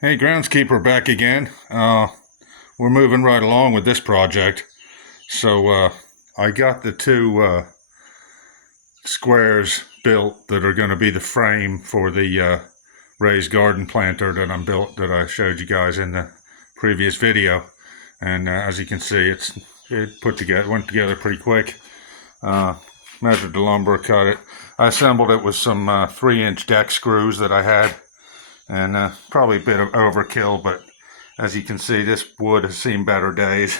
Hey, groundskeeper, back again. We're moving right along with this project. So I got the two squares built that are going to be the frame for the raised garden planter that I showed you guys in the previous video. And as you can see, it went together pretty quick. Measured the lumber, cut it. I assembled it with some 3-inch deck screws that I had, and probably a bit of overkill, but as you can see, this wood has seen better days.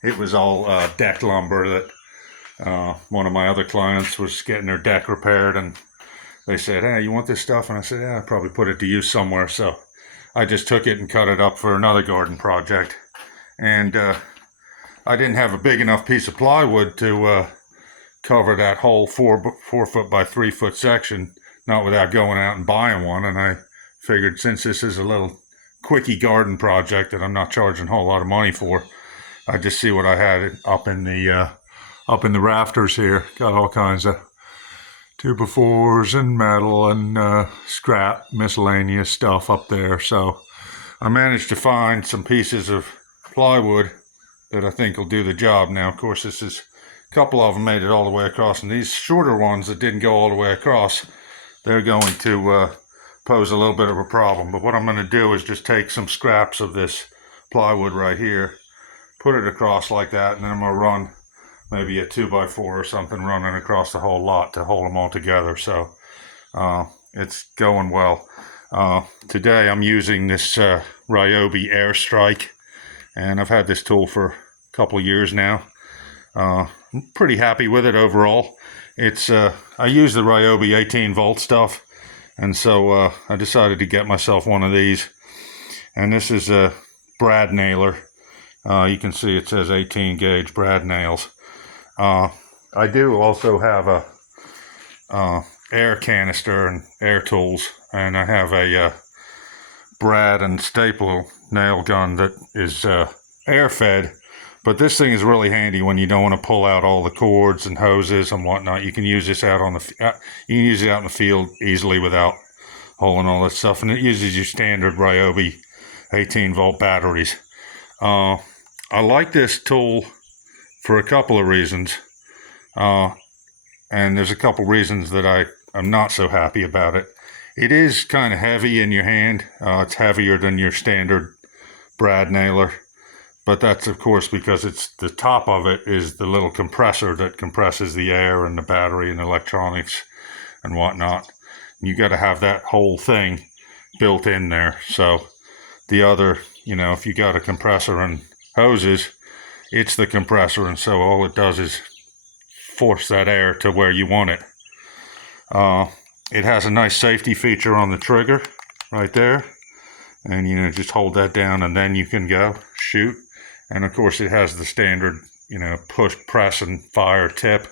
It was all deck lumber that one of my other clients was getting their deck repaired, and they said, hey, you want this stuff? And I said, yeah, I'll probably put it to use somewhere. So I just took it and cut it up for another garden project. And I didn't have a big enough piece of plywood to cover that whole 4-foot by 3-foot section, not without going out and buying one. And I figured, since this is a little quickie garden project that I'm not charging a whole lot of money for, I just see what I had up in the rafters here. Got all kinds of 2x4s and metal and scrap miscellaneous stuff up there. So I managed to find some pieces of plywood that I think will do the job. Now, of course, a couple of them made it all the way across, and these shorter ones that didn't go all the way across, they're going to pose a little bit of a problem. But what I'm going to do is just take some scraps of this plywood right here, put it across like that, and then I'm going to run maybe a 2x4 or something running across the whole lot to hold them all together. So it's going well. Today I'm using this Ryobi Airstrike, and I've had this tool for a couple of years now. I'm pretty happy with it overall. I use the Ryobi 18 volt stuff, and so I decided to get myself one of these. And this is a brad nailer. You can see it says 18 gauge brad nails. I do also have a air canister and air tools, and I have a brad and staple nail gun that is air fed. But this thing is really handy when you don't want to pull out all the cords and hoses and whatnot. You can use this out in the field easily without hauling all that stuff. And it uses your standard Ryobi 18 volt batteries. I like this tool for a couple of reasons. And there's a couple reasons that I'm not so happy about it. It is kind of heavy in your hand. It's heavier than your standard brad nailer. But that's, of course, because the top of it is the little compressor that compresses the air and the battery and electronics and whatnot. And you got to have that whole thing built in there. So the other, if you got a compressor and hoses, it's the compressor, and so all it does is force that air to where you want it. It has a nice safety feature on the trigger right there, and just hold that down and then you can go shoot. And of course it has the standard push, press, and fire tip.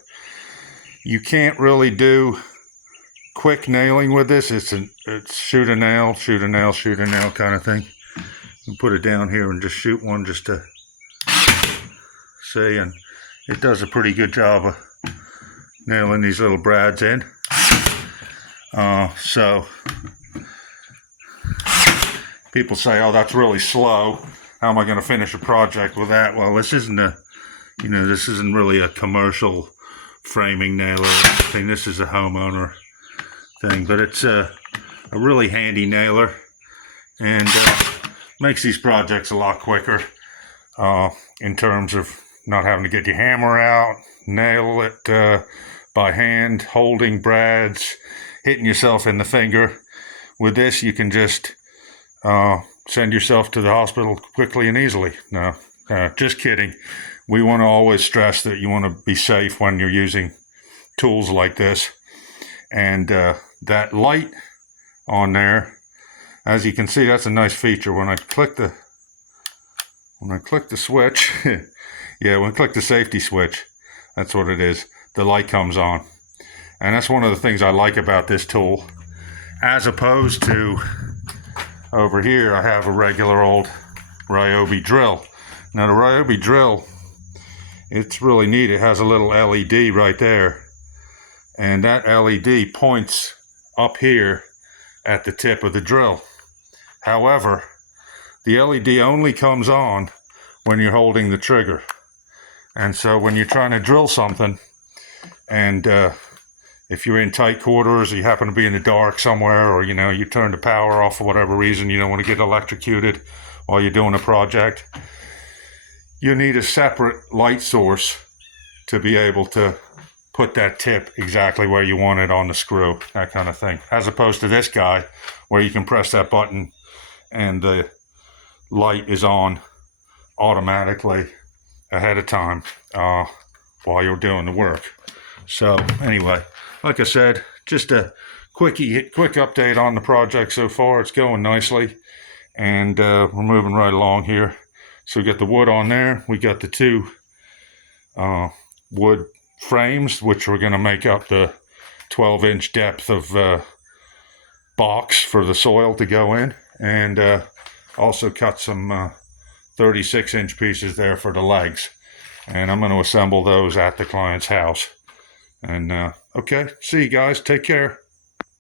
You can't really do quick nailing with this. It's shoot a nail, shoot a nail, shoot a nail kind of thing. You put it down here and just shoot one just to see, and it does a pretty good job of nailing these little brads in. So people say, oh, that's really slow. How am I going to finish a project with that? Well, this isn't really a commercial framing nailer thing. This is a homeowner thing, but it's a really handy nailer, and makes these projects a lot quicker in terms of not having to get your hammer out, nail it by hand, holding brads, hitting yourself in the finger. With this, you can just send yourself to the hospital quickly and easily. No, just kidding. We want to always stress that you want to be safe when you're using tools like this. And that light on there, as you can see, that's a nice feature. When I click the switch, yeah, when I click the safety switch, that's what it is. The light comes on. And that's one of the things I like about this tool. As opposed to over here, I have a regular old Ryobi drill. Now the Ryobi drill, it's really neat. It has a little LED right there. And that LED points up here at the tip of the drill. However, the LED only comes on when you're holding the trigger. And so when you're trying to drill something, and if you're in tight quarters, or you happen to be in the dark somewhere, or you turn the power off for whatever reason, you don't want to get electrocuted while you're doing a project, you need a separate light source to be able to put that tip exactly where you want it on the screw, that kind of thing. As opposed to this guy, where you can press that button and the light is on automatically ahead of time while you're doing the work. So anyway, like I said, just a quick update on the project so far. It's going nicely, and we're moving right along here. So we got the wood on there. We got the two wood frames, which we're going to make up the 12-inch depth of box for the soil to go in, and also cut some 36-inch pieces there for the legs. And I'm going to assemble those at the client's house. And okay, see you guys. Take care.